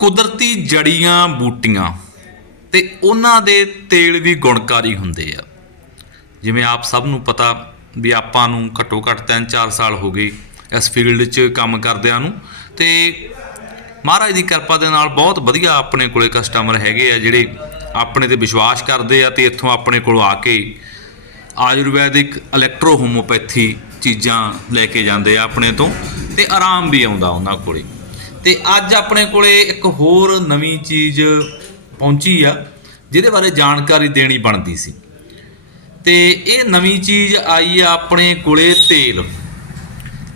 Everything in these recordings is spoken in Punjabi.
ਕੁਦਰਤੀ ਜੜੀਆਂ ਬੂਟੀਆਂ ਤੇ ਉਹਨਾਂ ਦੇ ਤੇਲ ਵੀ ਗੁਣਕਾਰੀ ਹੁੰਦੇ ਆ। ਜਿਵੇਂ ਆਪ ਸਭ ਨੂੰ ਪਤਾ ਵੀ ਆਪਾਂ ਨੂੰ ਘੱਟੋ ਘੱਟ 3-4 ਸਾਲ ਹੋ ਗਏ ਇਸ ਫੀਲਡ 'ਚ ਕੰਮ ਕਰਦਿਆਂ ਨੂੰ ਤੇ ਮਹਾਰਾਜ ਦੀ ਕਿਰਪਾ ਦੇ ਨਾਲ ਬਹੁਤ ਵਧੀਆ ਆਪਣੇ ਕੋਲੇ ਕਸਟਮਰ ਹੈਗੇ ਆ ਜਿਹੜੇ ਆਪਣੇ ਤੇ ਵਿਸ਼ਵਾਸ ਕਰਦੇ ਆ ਤੇ ਇੱਥੋਂ ਆਪਣੇ ਕੋਲ ਆ ਕੇ ਆਯੁਰਵੈਦਿਕ ਇਲੈਕਟ੍ਰੋ ਹੋਮੋਪੈਥੀ ਚੀਜ਼ਾਂ ਲੈ ਕੇ ਜਾਂਦੇ ਆ ਆਪਣੇ ਤੋਂ ਤੇ ਆਰਾਮ ਵੀ ਆਉਂਦਾ ਉਹਨਾਂ ਕੋਲੇ। ਤੇ ਅੱਜ ਆਪਣੇ ਕੋਲੇ ਇੱਕ ਹੋਰ ਨਵੀਂ ਚੀਜ਼ ਪਹੁੰਚੀ ਆ, ਜਿਹਦੇ ਬਾਰੇ ਜਾਣਕਾਰੀ ਦੇਣੀ ਬਣਦੀ ਸੀ। ਤੇ ਇਹ ਨਵੀਂ ਚੀਜ਼ ਆਈ ਆ ਆਪਣੇ ਕੋਲੇ ਤੇਲ।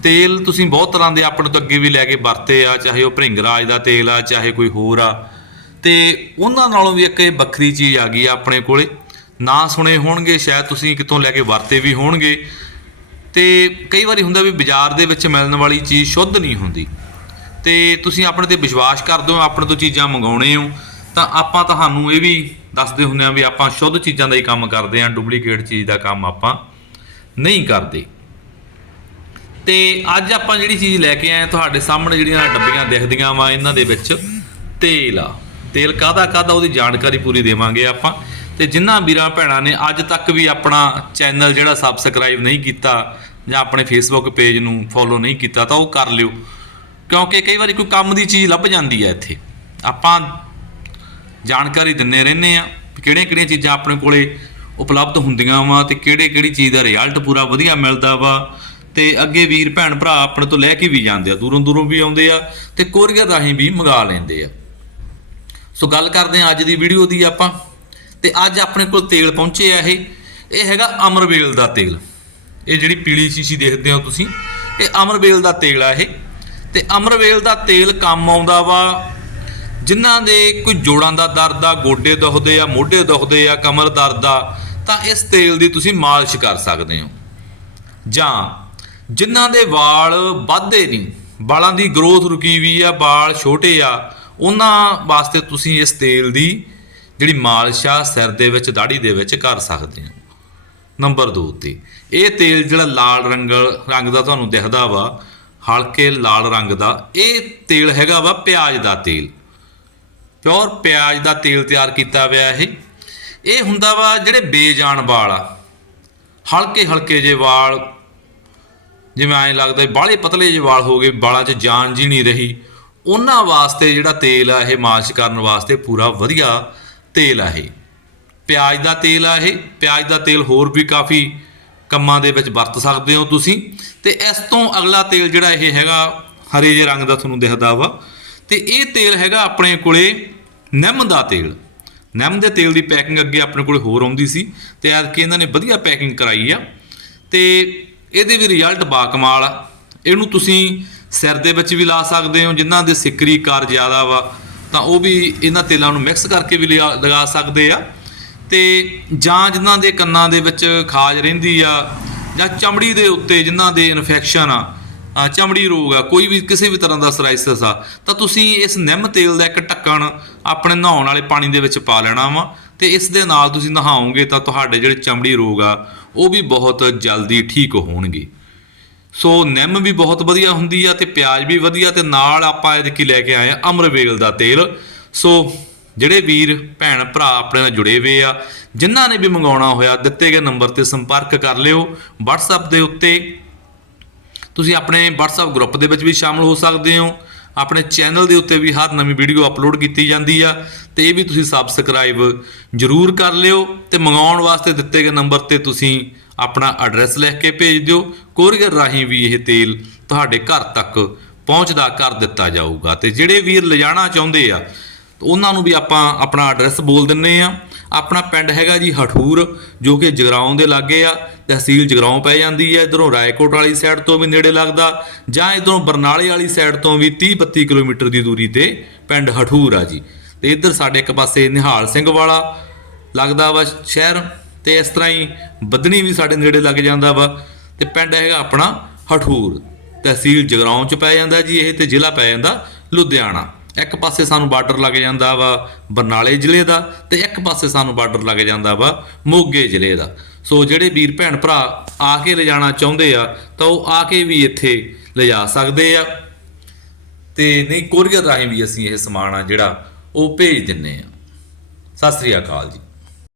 ਤੇਲ ਤੁਸੀਂ ਬਹੁਤ ਤਰ੍ਹਾਂ ਦੇ ਆਪਣੇ ਤੋਂ ਅੱਗੇ ਵੀ ਲੈ ਕੇ ਵਰਤੇ ਆ, ਚਾਹੇ ਉਹ ਭ੍ਰਿੰਗਰਾਜ ਦਾ ਤੇਲ ਆ, ਚਾਹੇ ਕੋਈ ਹੋਰ ਆ। ਤੇ ਉਹਨਾਂ ਨਾਲੋਂ ਵੀ ਇੱਕ ਇਹ ਵੱਖਰੀ ਚੀਜ਼ ਆ ਗਈ ਆ ਆਪਣੇ ਕੋਲੇ। ਨਾ ਸੁਣੇ ਹੋਣਗੇ, ਸ਼ਾਇਦ ਤੁਸੀਂ ਕਿਤੋਂ ਲੈ ਕੇ ਵਰਤੇ ਵੀ ਹੋਣਗੇ। ਤੇ ਕਈ ਵਾਰੀ ਹੁੰਦਾ ਵੀ ਬਾਜ਼ਾਰ ਦੇ ਵਿੱਚ ਮਿਲਣ ਵਾਲੀ ਚੀਜ਼ ਸ਼ੁੱਧ ਨਹੀਂ ਹੁੰਦੀ। ਤੇ ਤੁਸੀਂ ਆਪਣੇ ਤੇ ਵਿਸ਼ਵਾਸ ਕਰਦੇ ਹੋ, ਆਪਣੇ ਤੋਂ ਚੀਜ਼ਾਂ ਮੰਗਾਉਣੇ ਹੋ, ਤਾਂ ਆਪਾਂ ਤੁਹਾਨੂੰ ਇਹ ਵੀ ਦੱਸਦੇ ਹੁੰਦੇ ਆ ਵੀ ਆਪਾਂ ਸ਼ੁੱਧ ਚੀਜ਼ਾਂ ਦਾ ਹੀ ਕੰਮ ਕਰਦੇ ਆ ਡੁਪਲੀਕੇਟ ਚੀਜ਼ ਦਾ ਕੰਮ ਆਪਾਂ ਨਹੀਂ ਕਰਦੇ। ਤੇ ਅੱਜ ਆਪਾਂ ਜਿਹੜੀ ਚੀਜ਼ ਲੈ ਕੇ ਆਏ, ਤੁਹਾਡੇ ਸਾਹਮਣੇ ਜਿਹੜੀਆਂ ਡੱਬੀਆਂ ਦਿਖਦੀਆਂ ਵਾ, ਇਹਨਾਂ ਦੇ ਵਿੱਚ ਤੇਲ ਆ। ਤੇਲ ਕਾਹਦਾ ਕਾਹਦਾ, ਉਹਦੀ ਜਾਣਕਾਰੀ ਪੂਰੀ ਦੇਵਾਂਗੇ ਆਪਾਂ। ਤੇ ਜਿਨ੍ਹਾਂ ਵੀਰਾਂ ਭੈਣਾਂ ਨੇ ਅੱਜ ਤੱਕ ਵੀ ਆਪਣਾ ਚੈਨਲ ਜਿਹੜਾ ਸਬਸਕ੍ਰਾਈਬ ਨਹੀਂ ਕੀਤਾ ਜਾਂ ਆਪਣੇ ਫੇਸਬੁੱਕ ਪੇਜ ਨੂੰ ਫੋਲੋ ਨਹੀਂ ਕੀਤਾ, ਤਾਂ ਉਹ ਕਰ ਲਿਓ। ਕਿਉਂਕਿ ਕਈ ਵਾਰੀ ਕੋਈ ਕੰਮ ਦੀ ਚੀਜ਼ ਲੱਭ ਜਾਂਦੀ ਹੈ ਇੱਥੇ। ਆਪਾਂ ਜਾਣਕਾਰੀ ਦਿੰਨੇ ਰਹਿੰਦੇ ਆ ਕਿਹੜੀਆਂ ਕਿਹੜੀਆਂ ਚੀਜ਼ਾਂ ਆਪਣੇ ਕੋਲੇ ਉਪਲਬਧ ਹੁੰਦੀਆਂ ਵਾ ਤੇ ਕਿਹੜੇ ਕਿਹੜੀ ਚੀਜ਼ ਦਾ ਰਿਜ਼ਲਟ ਪੂਰਾ ਵਧੀਆ ਮਿਲਦਾ ਵਾ ਤੇ ਅੱਗੇ ਵੀਰ, ਭੈਣ, ਭਰਾ ਆਪਣੇ ਤੋਂ ਲੈ ਕੇ ਵੀ ਜਾਂਦੇ ਆ, ਦੂਰੋਂ ਦੂਰੋਂ ਵੀ ਆਉਂਦੇ ਆ ਤੇ ਕੋਰੀਅਰ ਰਾਹੀਂ ਵੀ ਮੰਗਾ ਲੈਂਦੇ ਆ। ਸੋ ਗੱਲ ਕਰਦੇ ਆ ਅੱਜ ਦੀ ਵੀਡੀਓ ਦੀ ਆਪਾਂ ਤੇ ਅੱਜ ਆਪਣੇ ਕੋਲ ਤੇਲ ਪਹੁੰਚੇ ਆ ਇਹ। ਇਹ ਹੈਗਾ ਅਮਰਵੇਲ ਦਾ ਤੇਲ। ਇਹ ਜਿਹੜੀ ਪੀਲੀ ਸ਼ੀਸ਼ੀ ਦੇਖਦੇ ਹੋ ਤੁਸੀਂ, ਇਹ ਅਮਰਵੇਲ ਦਾ ਤੇਲ ਆ ਇਹ। ਤੇ ਅਮਰਵੇਲ ਦਾ ਤੇਲ ਕੰਮ ਆਉਂਦਾ ਵਾ। ਜਿਨ੍ਹਾਂ ਦੇ ਕੋਈ ਜੋੜਾਂ ਦਾ ਦਰਦ ਆ, ਗੋਡੇ ਦੁਖਦੇ ਆ, ਮੋਢੇ ਦੁਖਦੇ ਆ, ਕਮਰ ਦਰਦ ਆ, ਤਾਂ ਇਸ ਤੇਲ ਦੀ ਤੁਸੀਂ ਮਾਲਿਸ਼ ਕਰ ਸਕਦੇ ਹੋ। ਜਾਂ ਜਿਨ੍ਹਾਂ ਦੇ ਵਾਲ ਵੱਧਦੇ ਨਹੀਂ, ਵਾਲਾਂ ਦੀ ਗਰੋਥ ਰੁਕੀ ਵੀ ਆ, ਵਾਲ ਛੋਟੇ ਆ, ਉਹਨਾਂ ਵਾਸਤੇ ਤੁਸੀਂ ਇਸ ਤੇਲ ਦੀ ਜਿਹੜੀ ਮਾਲਿਸ਼ ਆ, ਸਿਰ ਦੇ ਵਿੱਚ ਦਾੜੀ ਦੇ ਵਿੱਚ ਕਰ ਸਕਦੇ ਹੋ। ਨੰਬਰ 2 ਤੇ, ਇਹ ਤੇਲ ਜਿਹੜਾ ਲਾਲ ਰੰਗ ਰੰਗ ਦਾ ਤੁਹਾਨੂੰ ਦਿਖਦਾ ਵਾ ਹਲਕੇ ਲਾਲ ਰੰਗ ਦਾ। ਇਹ ਤੇਲ ਹੈਗਾ ਵਾ ਪਿਆਜ਼ ਦਾ ਤੇਲ। ਪਿਓਰ ਪਿਆਜ਼ ਦਾ ਤੇਲ ਤਿਆਰ ਕੀਤਾ ਹੋਇਆ ਇਹ। ਇਹ ਹੁੰਦਾ ਵਾ ਜਿਹੜੇ ਬੇਜਾਨ ਵਾਲ ਆ। ਹਲਕੇ ਹਲਕੇ ਜੇ ਵਾਲ, ਜਿਵੇਂ ਐਂ ਲੱਗਦਾ ਬਾਹਲੇ ਪਤਲੇ ਜਿਹੇ ਵਾਲ ਹੋ ਗਏ, ਵਾਲਾਂ 'ਚ ਜਾਨ ਜੀ ਨਹੀਂ ਰਹੀ। ਉਹਨਾਂ ਵਾਸਤੇ ਜਿਹੜਾ ਤੇਲ ਆ, ਇਹ ਮਾਲਿਸ਼ ਕਰਨ ਵਾਸਤੇ ਪੂਰਾ ਵਧੀਆ ਤੇਲ ਆ ਇਹ। ਪਿਆਜ਼ ਦਾ ਤੇਲ ਆ ਇਹ। ਪਿਆਜ਼ ਦਾ ਤੇਲ ਹੋਰ ਵੀ ਕਾਫੀ ਕੰਮਾਂ ਦੇ ਵਿੱਚ ਵਰਤ ਸਕਦੇ ਹੋ ਤੁਸੀਂ। ਤੇ ਇਸ ਤੋਂ ਅਗਲਾ ਤੇਲ ਜਿਹੜਾ ਇਹ ਹੈਗਾ, ਹਰੇ ਜੇ ਰੰਗ ਦਾ ਤੁਹਾਨੂੰ ਦਿਖਦਾ ਵਾ। ਤੇ ਇਹ ਤੇਲ ਹੈਗਾ ਆਪਣੇ ਕੋਲੇ ਨਿੰਮ ਦਾ ਤੇਲ। ਨਿੰਮ ਦੇ ਤੇਲ ਦੀ ਪੈਕਿੰਗ ਅੱਗੇ ਆਪਣੇ ਕੋਲੇ ਹੋਰ ਆਉਂਦੀ ਸੀ ਤੇ ਐਤਕੀ ਇਹਨਾਂ ਨੇ ਵਧੀਆ ਪੈਕਿੰਗ ਕਰਾਈ ਆ। ਤੇ ਇਹਦੇ ਵੀ ਰਿਜ਼ਲਟ ਬਾਕਮਾਲ ਆ। ਇਹਨੂੰ ਤੁਸੀਂ ਸਿਰ ਦੇ ਵਿੱਚ ਵੀ ਲਾ ਸਕਦੇ ਹੋ ਜਿਨ੍ਹਾਂ ਦੇ ਸਿਕਰੀ ਕਾਰ ਜ਼ਿਆਦਾ ਵਾ, ਤਾਂ ਉਹ ਵੀ ਇਹਨਾਂ ਤੇਲਾਂ ਨੂੰ ਮਿਕਸ ਕਰਕੇ ਵੀ ਲਿਆ- ਲਗਾ ਸਕਦੇ ਆ। ਤੇ ਜਾਂ ਜਿਨ੍ਹਾਂ ਦੇ ਕੰਨਾਂ ਦੇ ਵਿੱਚ ਖਾਜ ਰਹਿੰਦੀ ਆ, ਜਾਂ ਚਮੜੀ ਦੇ ਉੱਤੇ ਜਿਨ੍ਹਾਂ ਦੇ ਇਨਫੈਕਸ਼ਨ ਆ ਚਮੜੀ ਰੋਗ ਆ, ਕੋਈ ਵੀ ਕਿਸੇ ਵੀ ਤਰ੍ਹਾਂ ਦਾ ਸਰਾਇਸਿਸ ਆ, ਤਾਂ ਤੁਸੀਂ ਇਸ ਨਿੰਮ ਤੇਲ ਦਾ ਇੱਕ ਢੱਕਣ ਆਪਣੇ ਨਹਾਉਣ ਵਾਲੇ ਪਾਣੀ ਦੇ ਵਿੱਚ ਪਾ ਲੈਣਾ ਵਾ ਤੇ ਇਸ ਦੇ ਨਾਲ ਤੁਸੀਂ ਨਹਾਓਗੇ ਤਾਂ ਤੁਹਾਡੇ ਜਿਹੜੇ ਚਮੜੀ ਰੋਗ ਆ, ਉਹ ਵੀ ਬਹੁਤ ਜਲਦੀ ਠੀਕ ਹੋਣਗੇ। ਸੋ ਨਿੰਮ ਵੀ ਬਹੁਤ ਵਧੀਆ ਹੁੰਦੀ ਆ ਤੇ ਪਿਆਜ਼ ਵੀ ਵਧੀਆ ਤੇ ਨਾਲ ਆਪਾਂ ਇਹਦੇ ਕੀ ਲੈ ਕੇ ਆਏ ਆ ਅਮਰਵੇਲ ਦਾ ਤੇਲ। ਸੋ ਜਿਹੜੇ ਵੀਰ, ਭੈਣ, ਭਰਾ ਆਪਣੇ ਨਾਲ ਜੁੜੇ ਹੋਏ ਆ, ਜਿਨ੍ਹਾਂ ਨੇ ਵੀ ਮੰਗਾਉਣਾ ਹੋਇਆ, ਦਿੱਤੇ ਗਏ ਨੰਬਰ ਤੇ ਸੰਪਰਕ ਕਰ ਲਿਓ। WhatsApp ਦੇ ਉੱਤੇ ਤੁਸੀਂ ਆਪਣੇ WhatsApp ਗਰੁੱਪ ਦੇ ਵਿੱਚ ਵੀ ਸ਼ਾਮਲ ਹੋ ਸਕਦੇ ਹੋ। ਆਪਣੇ ਚੈਨਲ ਦੇ ਉੱਤੇ ਵੀ ਹਰ ਨਵੀਂ ਵੀਡੀਓ ਅਪਲੋਡ ਕੀਤੀ ਜਾਂਦੀ ਆ ਤੇ ਇਹ ਵੀ ਤੁਸੀਂ ਸਬਸਕ੍ਰਾਈਬ ਜਰੂਰ ਕਰ ਲਿਓ ਤੇ ਮੰਗਾਉਣ ਵਾਸਤੇ ਦਿੱਤੇ ਗਏ ਨੰਬਰ ਤੇ ਤੁਸੀਂ ਆਪਣਾ ਐਡਰੈਸ ਲਿਖ ਕੇ ਭੇਜ ਦਿਓ। ਕੋਰੀਅਰ ਰਾਹੀਂ ਵੀ ਇਹ ਤੇਲ ਤੁਹਾਡੇ ਘਰ ਤੱਕ ਪਹੁੰਚਦਾ ਕਰ ਦਿੱਤਾ ਜਾਊਗਾ। ਤੇ ਜਿਹੜੇ ਵੀਰ ਲਿਜਾਣਾ ਚਾਹੁੰਦੇ ਆ ਉਹਨਾਂ ਨੂੰ ਵੀ ਆਪਾਂ ਆਪਣਾ ਐਡਰੈਸ ਬੋਲ ਦਿੰਨੇ ਆ। ਆਪਣਾ ਪਿੰਡ ਹੈਗਾ ਜੀ ਹਠੂਰ, ਜੋ ਕਿ ਜਗਰਾਉਂ ਦੇ ਲਾਗੇ ਆ। ਤਹਿਸੀਲ ਜਗਰਾਉਂ ਪੈ ਜਾਂਦੀ ਹੈ। ਇਧਰੋਂ ਰਾਏਕੋਟ ਵਾਲੀ ਸਾਈਡ ਤੋਂ ਵੀ ਨੇੜੇ ਲੱਗਦਾ ਜਾਂ ਇਧਰੋਂ ਬਰਨਾਲੇ ਵਾਲੀ ਸਾਈਡ ਤੋਂ ਵੀ 30 32 ਕਿਲੋਮੀਟਰ ਦੀ ਦੂਰੀ ਤੇ ਪਿੰਡ ਹਠੂਰ ਆ ਜੀ। ਤੇ ਇੱਧਰ ਸਾਡੇ ਇੱਕ ਪਾਸੇ ਨਿਹਾਲ ਸਿੰਘ ਵਾਲਾ ਲੱਗਦਾ ਵਾ ਸ਼ਹਿਰ ਤੇ ਇਸ ਤਰ੍ਹਾਂ ਹੀ ਬੱਦਣੀ ਵੀ ਸਾਡੇ ਨੇੜੇ ਲੱਗ ਜਾਂਦਾ ਵਾ। ਤੇ ਪਿੰਡ ਹੈਗਾ ਆਪਣਾ ਹਠੂਰ। ਤਹਿਸੀਲ ਜਗਰਾਉਂ ਚ ਪੈ ਜਾਂਦਾ ਜੀ, ਇਹ ਤੇ ਜ਼ਿਲ੍ਹਾ ਪੈ ਜਾਂਦਾ ਲੁਧਿਆਣਾ। ਇੱਕ ਪਾਸੇ ਸਾਨੂੰ ਬਾਰਡਰ ਲੱਗ ਜਾਂਦਾ ਵਾ ਬਰਨਾਲੇ ਜ਼ਿਲ੍ਹੇ ਦਾ ਤੇ ਇੱਕ ਪਾਸੇ ਸਾਨੂੰ ਬਾਰਡਰ ਲੱਗ ਜਾਂਦਾ ਵਾ ਮੋਗੇ ਜ਼ਿਲ੍ਹੇ ਦਾ। ਸੋ ਜਿਹੜੇ ਵੀਰ ਭੈਣ ਭਰਾ ਆ ਕੇ ਲਿਜਾਣਾ ਚਾਹੁੰਦੇ ਆ ਤਾਂ ਉਹ ਆ ਕੇ ਵੀ ਇੱਥੇ ਲਿਜਾ ਸਕਦੇ ਆ। ਤੇ ਨਹੀਂ, ਕੋਰੀਅਰ ਰਾਹੀਂ ਵੀ ਅਸੀਂ ਇਹ ਸਮਾਨ ਆ ਜਿਹੜਾ ਉਹ ਭੇਜ ਦਿੰਨੇ ਆ। ਸਤਿ ਸ੍ਰੀ ਅਕਾਲ ਜੀ।